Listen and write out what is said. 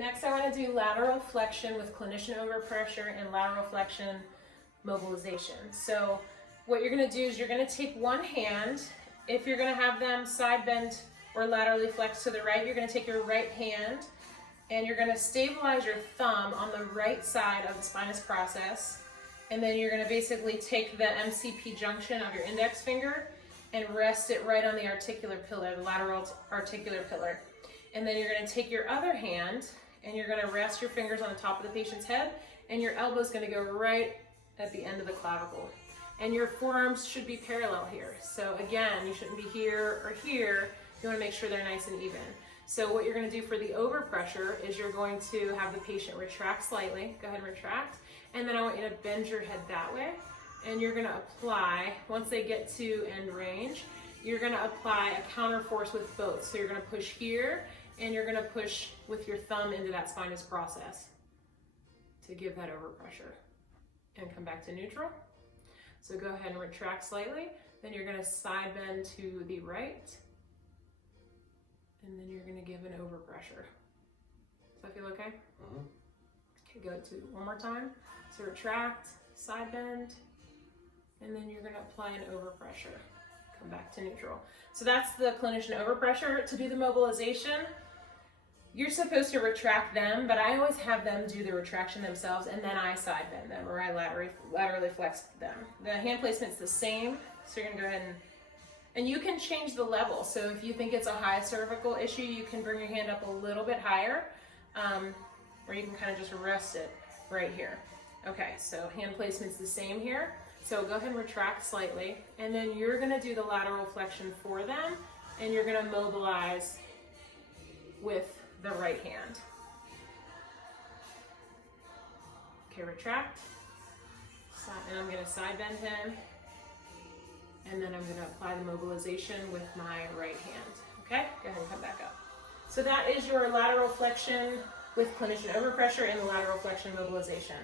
Next, I want to do lateral flexion with clinician overpressure and lateral flexion mobilization. So what you're going to do is you're going to take one hand. If you're going to have them side bend or laterally flex to the right, you're going to take your right hand and you're going to stabilize your thumb on the right side of the spinous process. And then you're going to basically take the MCP junction of your index finger and rest it right on the articular pillar, the lateral articular pillar. And then you're going to take your other hand and you're going to rest your fingers on the top of the patient's head, and your elbow is going to go right at the end of the clavicle. And your forearms should be parallel here. So again, you shouldn't be here or here. You want to make sure they're nice and even. So what you're going to do for the overpressure is you're going to have the patient retract slightly. Go ahead and retract. And then I want you to bend your head that way. And you're going to apply, once they get to end range, you're going to apply a counter force with both. So you're going to push here, and you're going to push with your thumb into that spinous process to give that overpressure. And come back to neutral. So go ahead and retract slightly. Then you're going to side bend to the right. And then you're going to give an overpressure. Does that feel okay? Okay, go to one more time. So retract, side bend, and then you're going to apply an overpressure. Come back to neutral. So that's the clinician overpressure. To do the mobilization, you're supposed to retract them, but I always have them do the retraction themselves, and then I side bend them, or I laterally flex them. The hand placement's the same, so you're going to go ahead and you can change the level. So if you think it's a high cervical issue, you can bring your hand up a little bit higher, or you can kind of just rest it right here. Okay, so hand placement's the same here. So go ahead and retract slightly, and then you're going to do the lateral flexion for them, and you're going to mobilize with the right hand. Okay, retract, and I'm going to side bend him, and then I'm going to apply the mobilization with my right hand. Okay, go ahead and come back up. So that is your lateral flexion with clinician overpressure and the lateral flexion mobilization.